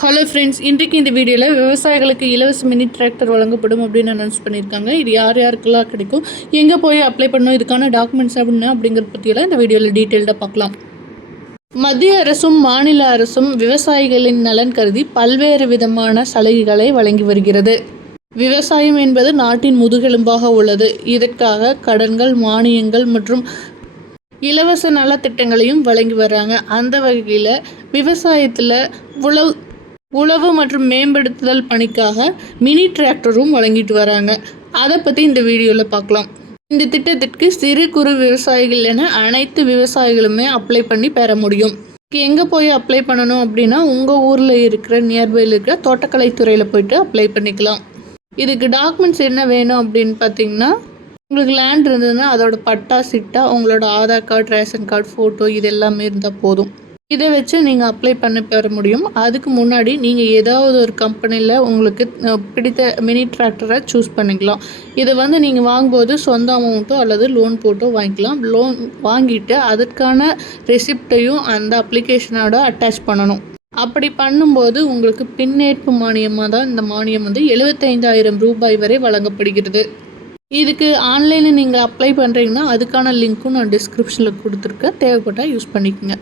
Hello friends இன்றைக்கு இந்த வீடியோவில் விவசாயிகளுக்கு இலவச மினி டிராக்டர் வழங்கப்படும் அப்படின்னு அனௌன்ஸ் பண்ணியிருக்காங்க. இது யார் யாருக்கெல்லாம் கிடைக்கும்? எங்கே போய் அப்ளை பண்ணணும்? இதுக்கான டாக்குமெண்ட்ஸ் அப்படின்னு அப்படிங்கிறத பற்றியெல்லாம் இந்த வீடியோவில் டீட்டெயில்டாக பார்க்கலாம். மத்திய அரசும் மாநில அரசும் விவசாயிகளின் நலன் கருதி பல்வேறு விதமான சலுகைகளை வழங்கி வருகிறது. விவசாயம் என்பது நாட்டின் முதுகெலும்பாக உள்ளது. இதற்காக கடன்கள் மானியங்கள் மற்றும் இலவச நலத்திட்டங்களையும் வழங்கி வர்றாங்க. அந்த வகையில் விவசாயத்தில் உழவு உழவு மற்றும் மேம்படுத்துதல் பணிக்காக மினி டிராக்டரும் வழங்கிட்டு வராங்க. அதை பற்றி இந்த வீடியோவில் பார்க்கலாம் இந்த திட்டத்திற்கு சிறு குறு விவசாயிகள் என அனைத்து விவசாயிகளுமே அப்ளை பண்ணி பெற முடியும். எங்கே போய் அப்ளை பண்ணணும் அப்படின்னா உங்கள் ஊரில் இருக்கிற நியர்பையில் இருக்கிற தோட்டக்கலைத்துறையில் போயிட்டு அப்ளை பண்ணிக்கலாம். இதுக்கு டாக்குமெண்ட்ஸ் என்ன வேணும் அப்படின்னு பார்த்தீங்கன்னா உங்களுக்கு லேண்ட் இருந்ததுன்னா அதோட பட்டா சிட்டா உங்களோட Aadhaar card ration card photo இது எல்லாமே இருந்தால் போதும். இதை வச்சு நீங்கள் அப்ளை பண்ணி பெற முடியும். அதுக்கு முன்னாடி நீங்கள் ஏதாவது ஒரு கம்பெனியில் உங்களுக்கு பிடித்த மினி டிராக்டரை சூஸ் பண்ணிக்கலாம். இதை வந்து நீங்கள் வாங்கும்போது சொந்த அமௌண்ட்டோ அல்லது லோன் போட்டோ வாங்கிக்கலாம். லோன் வாங்கிட்டு அதற்கான ரெசிப்டையும் அந்த அப்ளிகேஷனோட அட்டாச் பண்ணணும். அப்படி பண்ணும்போது உங்களுக்கு பின்னேற்பு மானியமாக தான் இந்த மானியம் வந்து எழுபத்தைந்தாயிரம் ரூபாய் வரை வழங்கப்படுகிறது. இதுக்கு ஆன்லைனில் நீங்கள் அப்ளை பண்ணுறீங்கன்னா அதுக்கான லிங்க்கும் நான் டிஸ்கிரிப்ஷனில் கொடுத்துருக்கேன். தேவைப்பட்டால் யூஸ் பண்ணிக்கோங்க.